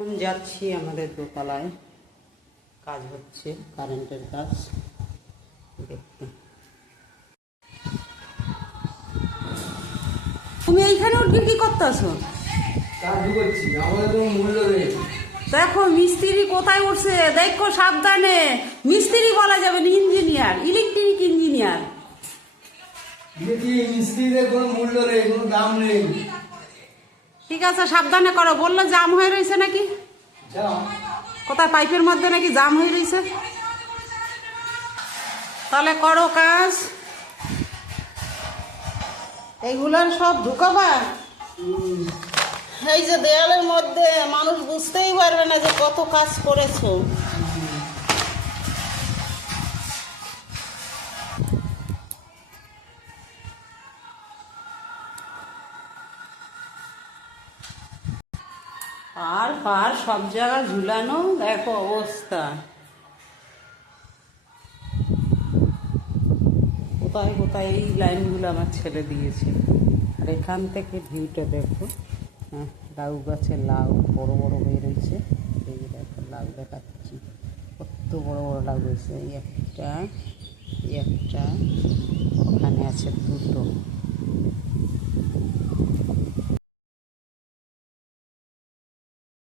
এখন যাচ্ছি আমাদের দোতলায়, কাজ হচ্ছে, কারেন্টের কাজ দেখতে। তুমি এইখানে উঠবে কি করতেছো? দেখো মিস্ত্রি কোথায় উঠছে, দেখো সাবধানে। মিস্ত্রি বলা যাবে না, ইঞ্জিনিয়ার, ইলেকট্রিক ইঞ্জিনিয়ার। মিস্ত্রিদের কোনো মূল্য নেই, কোনো দাম নেই। ঠিক আছে, সাবধানে করো। বললো জাম হয়ে রয়েছে নাকি, কোথায় পাইপের মধ্যে নাকি জাম হয়ে রয়েছে। তাহলে করো কাজ, এইগুলার সব ঢুকাবা। এই যে দেয়ালের মধ্যে মানুষ বুঝতেই পারবে না যে কত কাজ করেছো। আর পার সব জায়গা ঝুলানো, দেখো অবস্থা। কোথায় কোথায় এই লাইনগুলো আমার ছেলে দিয়েছে। আর এখান থেকে ভিউটা দেখো, হ্যাঁ, লাউ গাছে লাউ বড় বড় হয়ে রয়েছে। এই দেখো লাউ দেখাচ্ছি, কত বড় বড় লাউ হয়েছে। এই একটা, ওখানে আছে দুটো।